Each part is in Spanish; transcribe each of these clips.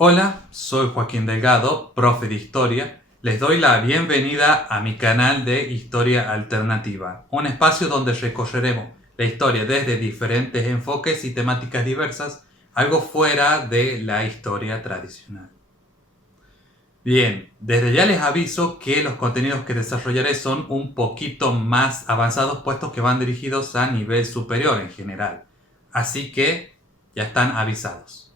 Hola, soy Joaquín Delgado, profe de Historia. Les doy la bienvenida a mi canal de Historia Alternativa, un espacio donde recorreremos la historia desde diferentes enfoques y temáticas diversas, algo fuera de la historia tradicional. Bien, desde ya les aviso que los contenidos que desarrollaré son un poquito más avanzados, puestos que van dirigidos a nivel superior en general. Así que ya están avisados.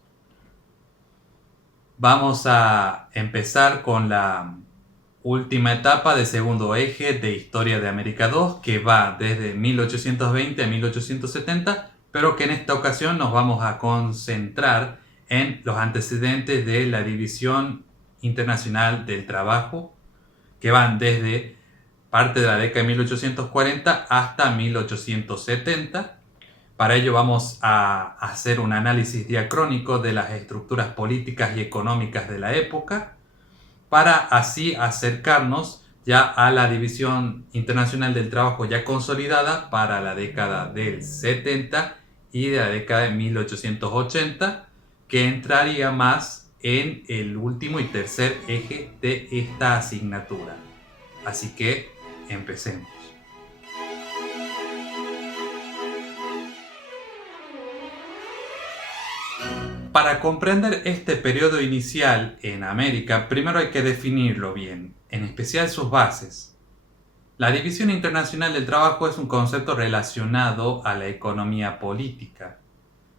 Vamos a empezar con la última etapa del segundo eje de Historia de América II, que va desde 1820 a 1870, pero que en esta ocasión nos vamos a concentrar en los antecedentes de la División Internacional del Trabajo, que van desde parte de la década de 1840 hasta 1870. Para ello vamos a hacer un análisis diacrónico de las estructuras políticas y económicas de la época, para así acercarnos ya a la División Internacional del Trabajo ya consolidada para la década del 70 y de la década de 1880, que entraría más en el último y tercer eje de esta asignatura. Así que empecemos. Para comprender este periodo inicial en América, primero hay que definirlo bien, en especial sus bases. La División Internacional del Trabajo es un concepto relacionado a la economía política.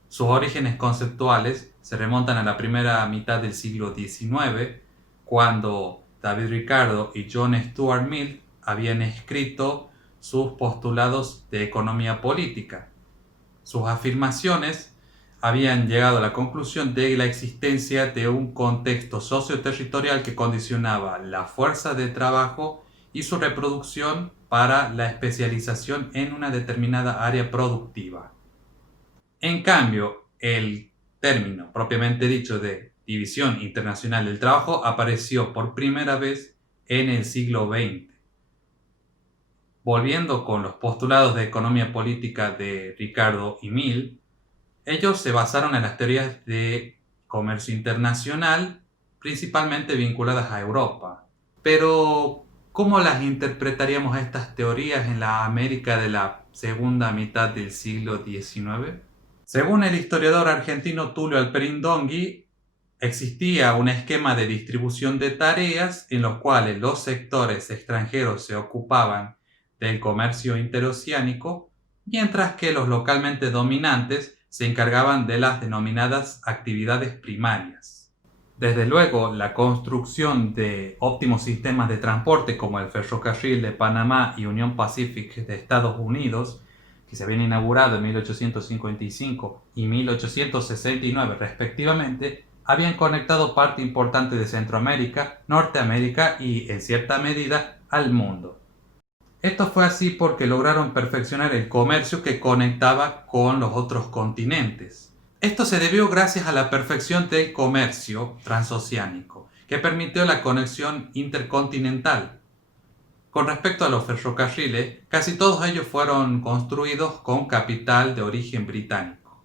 Sus orígenes conceptuales se remontan a la primera mitad del siglo XIX, cuando David Ricardo y John Stuart Mill habían escrito sus postulados de economía política. Sus afirmaciones habían llegado a la conclusión de la existencia de un contexto socioterritorial que condicionaba la fuerza de trabajo y su reproducción para la especialización en una determinada área productiva. En cambio, el término propiamente dicho de División Internacional del Trabajo apareció por primera vez en el siglo XX. Volviendo con los postulados de economía política de Ricardo y Mill, ellos se basaron en las teorías de comercio internacional, principalmente vinculadas a Europa. Pero, ¿cómo las interpretaríamos estas teorías en la América de la segunda mitad del siglo XIX? Según el historiador argentino Tulio Alperindongui, existía un esquema de distribución de tareas en los cuales los sectores extranjeros se ocupaban del comercio interoceánico, mientras que los localmente dominantes se encargaban de las denominadas actividades primarias. Desde luego, la construcción de óptimos sistemas de transporte como el ferrocarril de Panamá y Union Pacific de Estados Unidos, que se habían inaugurado en 1855 y 1869 respectivamente, habían conectado parte importante de Centroamérica, Norteamérica y, en cierta medida, al mundo. Esto fue así porque lograron perfeccionar el comercio que conectaba con los otros continentes. Esto se debió gracias a la perfección del comercio transoceánico, que permitió la conexión intercontinental. Con respecto a los ferrocarriles, casi todos ellos fueron construidos con capital de origen británico.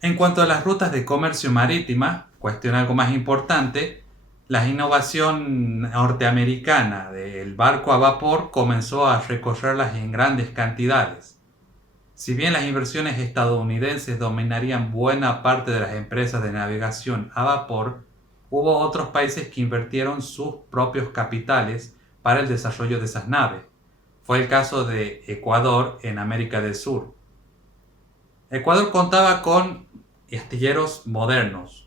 En cuanto a las rutas de comercio marítima, cuestión algo más importante, la innovación norteamericana del barco a vapor comenzó a recorrerlas en grandes cantidades. Si bien las inversiones estadounidenses dominarían buena parte de las empresas de navegación a vapor, hubo otros países que invirtieron sus propios capitales para el desarrollo de esas naves. Fue el caso de Ecuador en América del Sur. Ecuador contaba con astilleros modernos,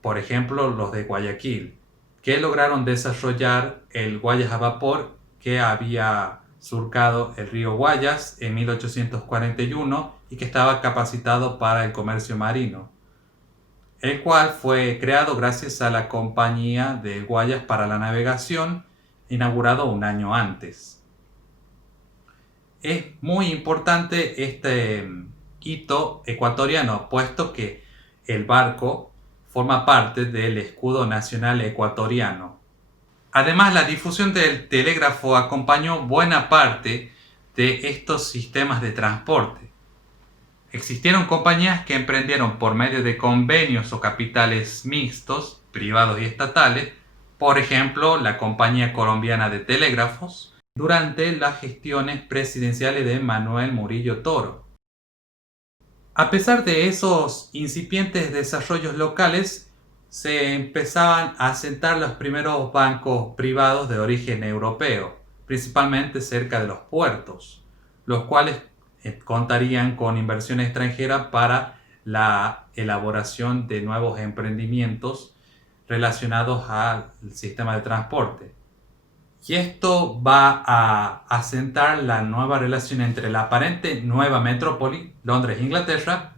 por ejemplo los de Guayaquil, que lograron desarrollar el Guayas a vapor que había surcado el río Guayas en 1841 y que estaba capacitado para el comercio marino, el cual fue creado gracias a la Compañía de Guayas para la Navegación, inaugurado un año antes. Es muy importante este hito ecuatoriano, puesto que el barco forma parte del escudo nacional ecuatoriano. Además, la difusión del telégrafo acompañó buena parte de estos sistemas de transporte. Existieron compañías que emprendieron por medio de convenios o capitales mixtos, privados y estatales, por ejemplo, la Compañía Colombiana de Telégrafos, durante las gestiones presidenciales de Manuel Murillo Toro. A pesar de esos incipientes desarrollos locales, se empezaban a asentar los primeros bancos privados de origen europeo, principalmente cerca de los puertos, los cuales contarían con inversión extranjera para la elaboración de nuevos emprendimientos relacionados al sistema de transporte. Y esto va a asentar la nueva relación entre la aparente nueva metrópoli, Londres-Inglaterra,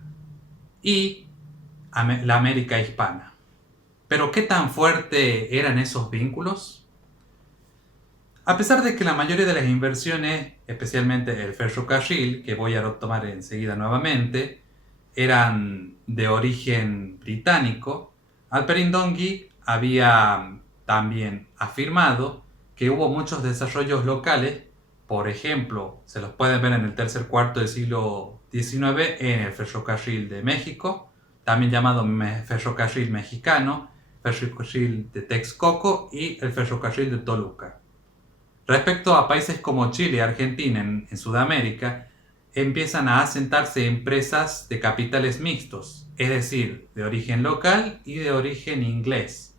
y la América hispana. Pero ¿qué tan fuertes eran esos vínculos? A pesar de que la mayoría de las inversiones, especialmente el ferrocarril, que voy a retomar enseguida nuevamente, eran de origen británico, Alperin Dongui había también afirmado que hubo muchos desarrollos locales, por ejemplo, se los pueden ver en el tercer cuarto del siglo XIX en el ferrocarril de México, también llamado ferrocarril mexicano, ferrocarril de Texcoco y el ferrocarril de Toluca. Respecto a países como Chile y Argentina en Sudamérica, empiezan a asentarse empresas de capitales mixtos, es decir, de origen local y de origen inglés,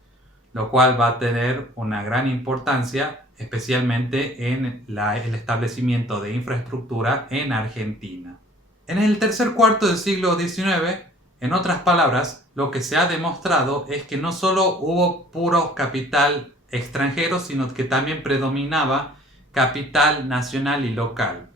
lo cual va a tener una gran importancia, especialmente en el establecimiento de infraestructura en Argentina. En el tercer cuarto del siglo XIX, en otras palabras, lo que se ha demostrado es que no solo hubo puro capital extranjero, sino que también predominaba capital nacional y local,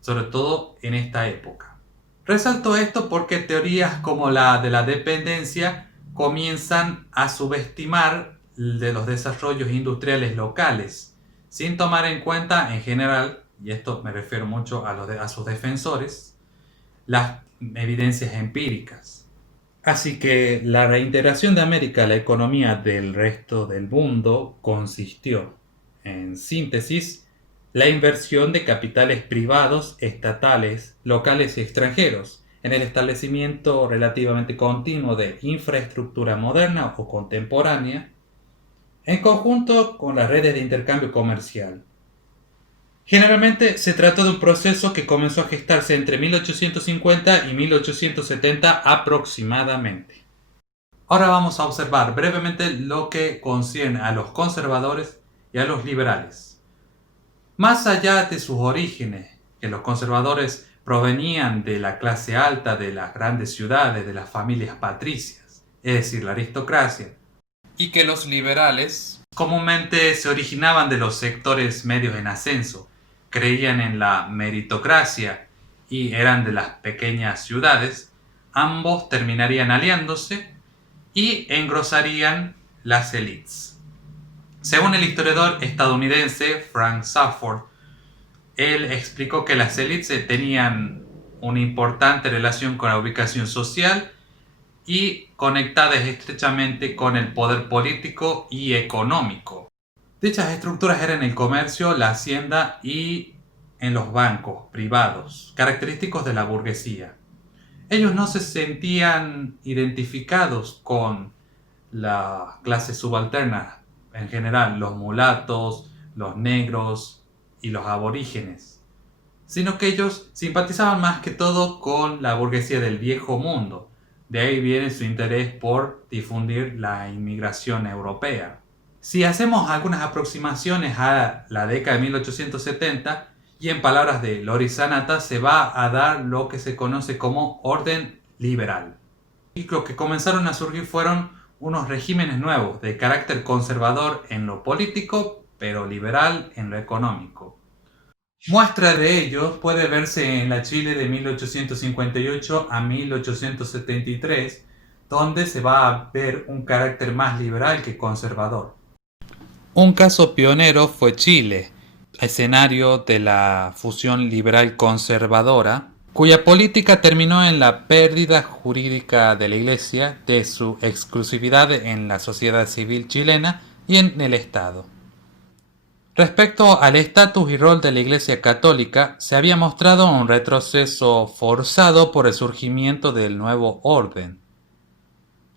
sobre todo en esta época. Resalto esto porque teorías como la de la dependencia comienzan a subestimar de los desarrollos industriales locales, sin tomar en cuenta en general, y esto me refiero mucho a sus defensores, las evidencias empíricas. Así que la reintegración de América a la economía del resto del mundo consistió, en síntesis, la inversión de capitales privados, estatales, locales y extranjeros, en el establecimiento relativamente continuo de infraestructura moderna o contemporánea, en conjunto con las redes de intercambio comercial. Generalmente se trata de un proceso que comenzó a gestarse entre 1850 y 1870 aproximadamente. Ahora vamos a observar brevemente lo que concierne a los conservadores y a los liberales. Más allá de sus orígenes, que los conservadores provenían de la clase alta de las grandes ciudades, de las familias patricias, es decir, la aristocracia, y que los liberales comúnmente se originaban de los sectores medios en ascenso, creían en la meritocracia y eran de las pequeñas ciudades, ambos terminarían aliándose y engrosarían las élites. Según el historiador estadounidense Frank Safford, él explicó que las élites tenían una importante relación con la ubicación social y conectadas estrechamente con el poder político y económico. Dichas estructuras eran el comercio, la hacienda y en los bancos privados, característicos de la burguesía. Ellos no se sentían identificados con la clase subalterna, en general los mulatos, los negros y los aborígenes, sino que ellos simpatizaban más que todo con la burguesía del viejo mundo. De ahí viene su interés por difundir la inmigración europea. Si hacemos algunas aproximaciones a la década de 1870, y en palabras de Lori Sanata, se va a dar lo que se conoce como orden liberal. Y lo que comenzaron a surgir fueron unos regímenes nuevos de carácter conservador en lo político, pero liberal en lo económico. Muestra de ello puede verse en la Chile de 1858 a 1873, donde se va a ver un carácter más liberal que conservador. Un caso pionero fue Chile, escenario de la fusión liberal-conservadora, cuya política terminó en la pérdida jurídica de la Iglesia de su exclusividad en la sociedad civil chilena y en el Estado. Respecto al estatus y rol de la Iglesia Católica, se había mostrado un retroceso forzado por el surgimiento del nuevo orden.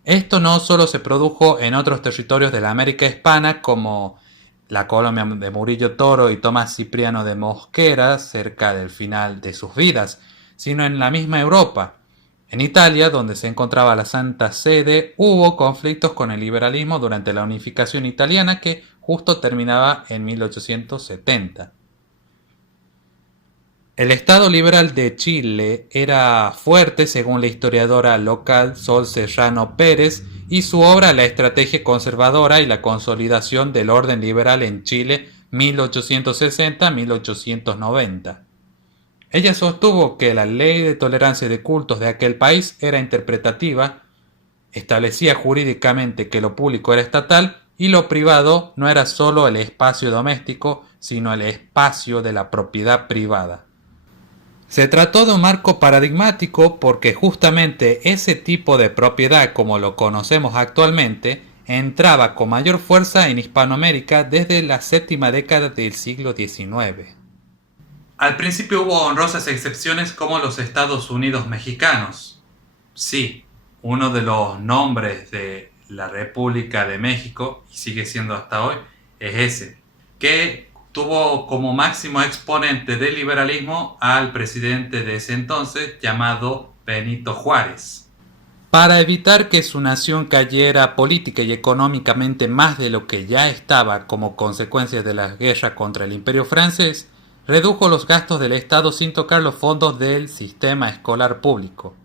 Esto no solo se produjo en otros territorios de la América hispana como la Colombia de Murillo Toro y Tomás Cipriano de Mosquera cerca del final de sus vidas, sino en la misma Europa. En Italia, donde se encontraba la Santa Sede, hubo conflictos con el liberalismo durante la unificación italiana que justo terminaba en 1870. El Estado liberal de Chile era fuerte según la historiadora local Sol Serrano Pérez y su obra La estrategia conservadora y la consolidación del orden liberal en Chile 1860-1890. Ella sostuvo que la ley de tolerancia de cultos de aquel país era interpretativa, establecía jurídicamente que lo público era estatal y lo privado no era solo el espacio doméstico, sino el espacio de la propiedad privada. Se trató de un marco paradigmático porque justamente ese tipo de propiedad como lo conocemos actualmente entraba con mayor fuerza en Hispanoamérica desde la séptima década del siglo XIX. Al principio hubo honrosas excepciones como los Estados Unidos mexicanos. Sí, uno de los nombres de la República de México, y sigue siendo hasta hoy, es ese, que tuvo como máximo exponente del liberalismo al presidente de ese entonces llamado Benito Juárez. Para evitar que su nación cayera política y económicamente más de lo que ya estaba como consecuencia de la guerra contra el Imperio francés, redujo los gastos del Estado sin tocar los fondos del sistema escolar público.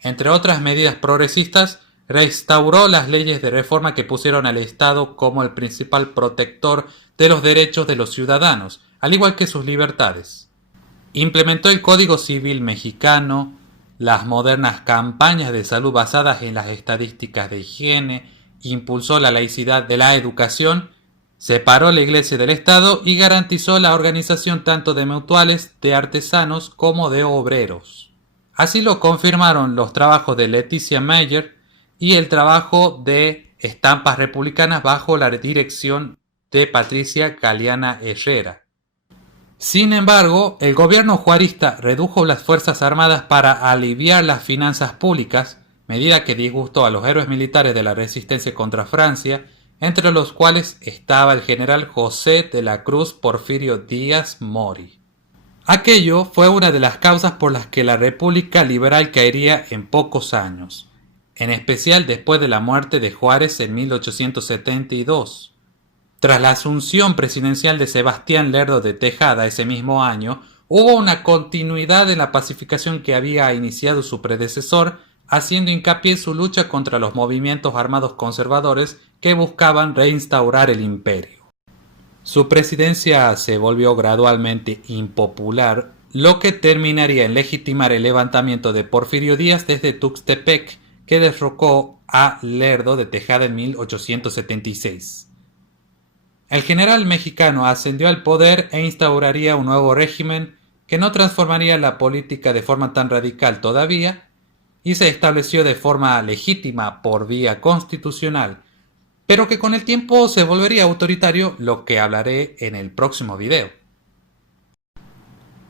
Entre otras medidas progresistas, restauró las leyes de reforma que pusieron al Estado como el principal protector de los derechos de los ciudadanos, al igual que sus libertades. Implementó el Código Civil mexicano, las modernas campañas de salud basadas en las estadísticas de higiene, impulsó la laicidad de la educación, separó la Iglesia del Estado y garantizó la organización tanto de mutuales, de artesanos como de obreros. Así lo confirmaron los trabajos de Leticia Meyer y el trabajo de Estampas Republicanas bajo la dirección de Patricia Galeana Herrera. Sin embargo, el gobierno juarista redujo las Fuerzas Armadas para aliviar las finanzas públicas, medida que disgustó a los héroes militares de la resistencia contra Francia, entre los cuales estaba el general José de la Cruz Porfirio Díaz Mori. Aquello fue una de las causas por las que la República Liberal caería en pocos años, en especial después de la muerte de Juárez en 1872. Tras la asunción presidencial de Sebastián Lerdo de Tejada ese mismo año, hubo una continuidad en la pacificación que había iniciado su predecesor, haciendo hincapié en su lucha contra los movimientos armados conservadores que buscaban reinstaurar el imperio. Su presidencia se volvió gradualmente impopular, lo que terminaría en legitimar el levantamiento de Porfirio Díaz desde Tuxtepec, que derrocó a Lerdo de Tejada en 1876. El general mexicano ascendió al poder e instauraría un nuevo régimen que no transformaría la política de forma tan radical todavía, y se estableció de forma legítima por vía constitucional, pero que con el tiempo se volvería autoritario, lo que hablaré en el próximo video.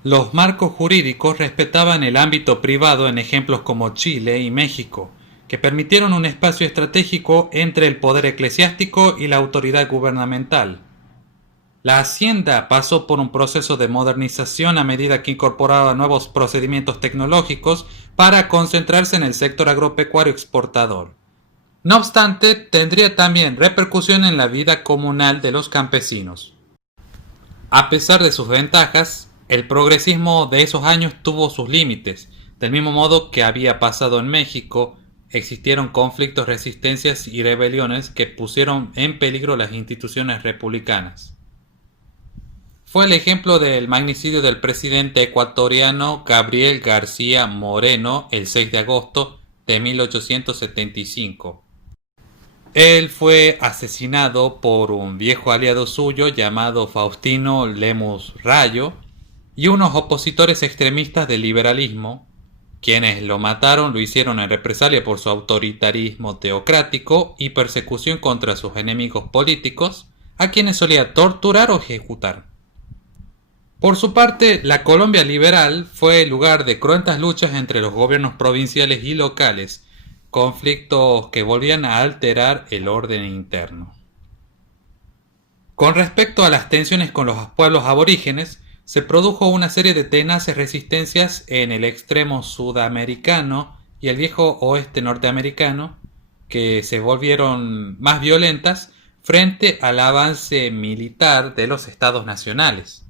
Los marcos jurídicos respetaban el ámbito privado en ejemplos como Chile y México, que permitieron un espacio estratégico entre el poder eclesiástico y la autoridad gubernamental. La hacienda pasó por un proceso de modernización a medida que incorporaba nuevos procedimientos tecnológicos para concentrarse en el sector agropecuario exportador. No obstante, tendría también repercusión en la vida comunal de los campesinos. A pesar de sus ventajas, el progresismo de esos años tuvo sus límites. Del mismo modo que había pasado en México, existieron conflictos, resistencias y rebeliones que pusieron en peligro las instituciones republicanas. Fue el ejemplo del magnicidio del presidente ecuatoriano Gabriel García Moreno el 6 de agosto de 1875. Él fue asesinado por un viejo aliado suyo llamado Faustino Lemus Rayo y unos opositores extremistas del liberalismo. Quienes lo mataron lo hicieron en represalia por su autoritarismo teocrático y persecución contra sus enemigos políticos, a quienes solía torturar o ejecutar. Por su parte, la Colombia liberal fue lugar de cruentas luchas entre los gobiernos provinciales y locales, conflictos que volvían a alterar el orden interno. Con respecto a las tensiones con los pueblos aborígenes, se produjo una serie de tenaces resistencias en el extremo sudamericano y el viejo oeste norteamericano, que se volvieron más violentas frente al avance militar de los estados nacionales.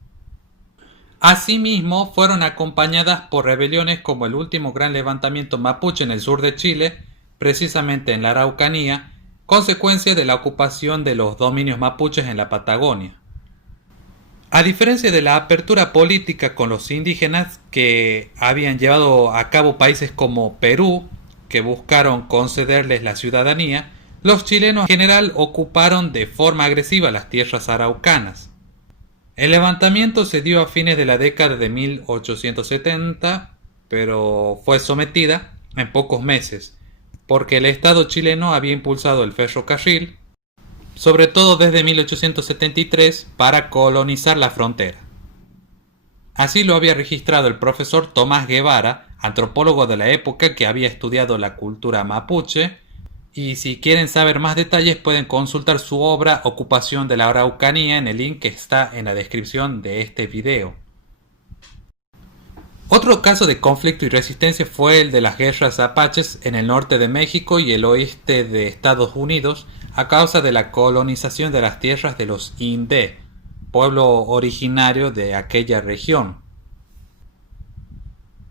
Asimismo, fueron acompañadas por rebeliones como el último gran levantamiento mapuche en el sur de Chile, precisamente en la Araucanía, consecuencia de la ocupación de los dominios mapuches en la Patagonia. A diferencia de la apertura política con los indígenas que habían llevado a cabo países como Perú, que buscaron concederles la ciudadanía, los chilenos en general ocuparon de forma agresiva las tierras araucanas. El levantamiento se dio a fines de la década de 1870, pero fue sometida en pocos meses, porque el Estado chileno había impulsado el ferrocarril, sobre todo desde 1873, para colonizar la frontera. Así lo había registrado el profesor Tomás Guevara, antropólogo de la época que había estudiado la cultura mapuche, y si quieren saber más detalles pueden consultar su obra Ocupación de la Araucanía en el link que está en la descripción de este video. Otro caso de conflicto y resistencia fue el de las guerras apaches en el norte de México y el oeste de Estados Unidos a causa de la colonización de las tierras de los Indé, pueblo originario de aquella región.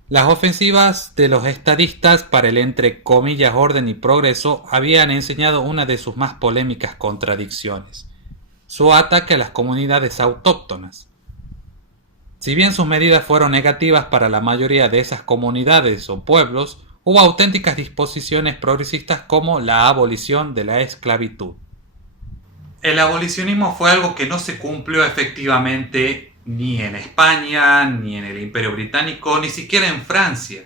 Las ofensivas de los estadistas para el entre comillas orden y progreso habían enseñado una de sus más polémicas contradicciones: su ataque a las comunidades autóctonas. Si bien sus medidas fueron negativas para la mayoría de esas comunidades o pueblos, hubo auténticas disposiciones progresistas como la abolición de la esclavitud. El abolicionismo fue algo que no se cumplió efectivamente ni en España, ni en el Imperio Británico, ni siquiera en Francia.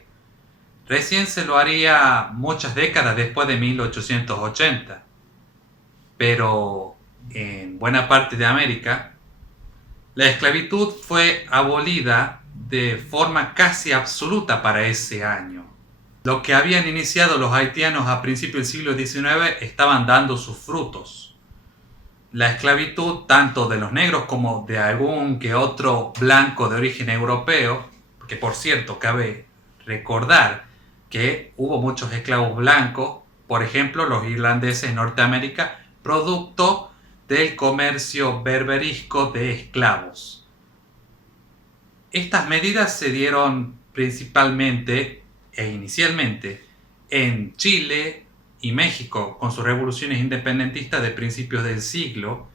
Recién se lo haría muchas décadas después de 1880. Pero en buena parte de América, la esclavitud fue abolida de forma casi absoluta para ese año. Lo que habían iniciado los haitianos a principios del siglo XIX estaban dando sus frutos. La esclavitud, tanto de los negros como de algún que otro blanco de origen europeo, que por cierto cabe recordar que hubo muchos esclavos blancos, por ejemplo los irlandeses en Norteamérica, producto del comercio berberisco de esclavos. Estas medidas se dieron principalmente e inicialmente en Chile y México con sus revoluciones independentistas de principios del siglo,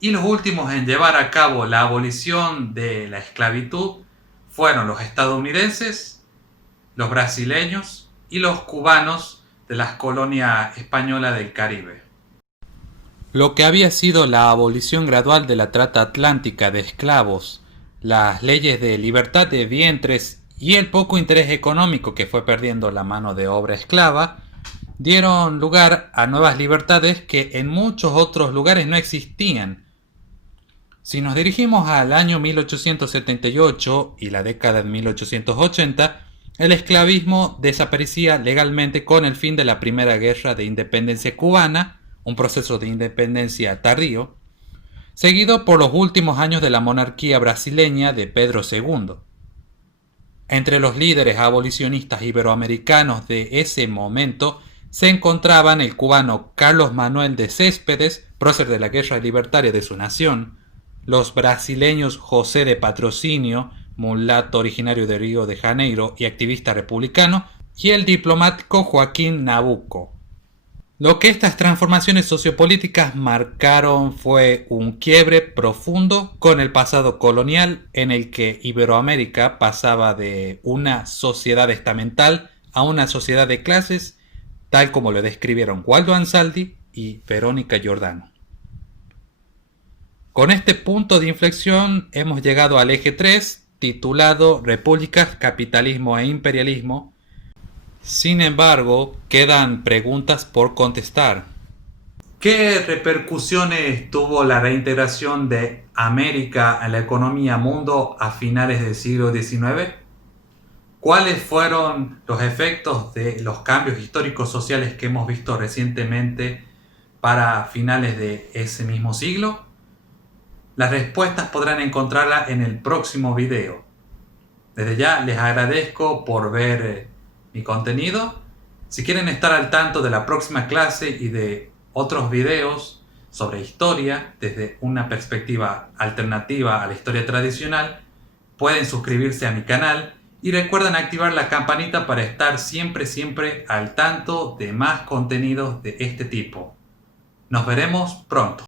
y los últimos en llevar a cabo la abolición de la esclavitud fueron los estadounidenses, los brasileños y los cubanos de las colonias españolas del Caribe. Lo que había sido la abolición gradual de la trata atlántica de esclavos, las leyes de libertad de vientres y el poco interés económico que fue perdiendo la mano de obra esclava, dieron lugar a nuevas libertades que en muchos otros lugares no existían. Si nos dirigimos al año 1878 y la década de 1880, el esclavismo desaparecía legalmente con el fin de la Primera Guerra de Independencia cubana, un proceso de independencia tardío, seguido por los últimos años de la monarquía brasileña de Pedro II. Entre los líderes abolicionistas iberoamericanos de ese momento se encontraban el cubano Carlos Manuel de Céspedes, prócer de la guerra libertaria de su nación, los brasileños José de Patrocinio, mulato originario de Río de Janeiro y activista republicano, y el diplomático Joaquín Nabuco. Lo que estas transformaciones sociopolíticas marcaron fue un quiebre profundo con el pasado colonial en el que Iberoamérica pasaba de una sociedad estamental a una sociedad de clases, tal como lo describieron Waldo Anzaldi y Verónica Giordano. Con este punto de inflexión hemos llegado al eje 3, titulado Repúblicas, Capitalismo e Imperialismo. Sin embargo, quedan preguntas por contestar. ¿Qué repercusiones tuvo la reintegración de América en la economía mundo a finales del siglo XIX? ¿Cuáles fueron los efectos de los cambios históricos sociales que hemos visto recientemente para finales de ese mismo siglo? Las respuestas podrán encontrarlas en el próximo video. Desde ya les agradezco por ver mi contenido. Si quieren estar al tanto de la próxima clase y de otros videos sobre historia desde una perspectiva alternativa a la historia tradicional, pueden suscribirse a mi canal y recuerden activar la campanita para estar siempre al tanto de más contenidos de este tipo. Nos veremos pronto.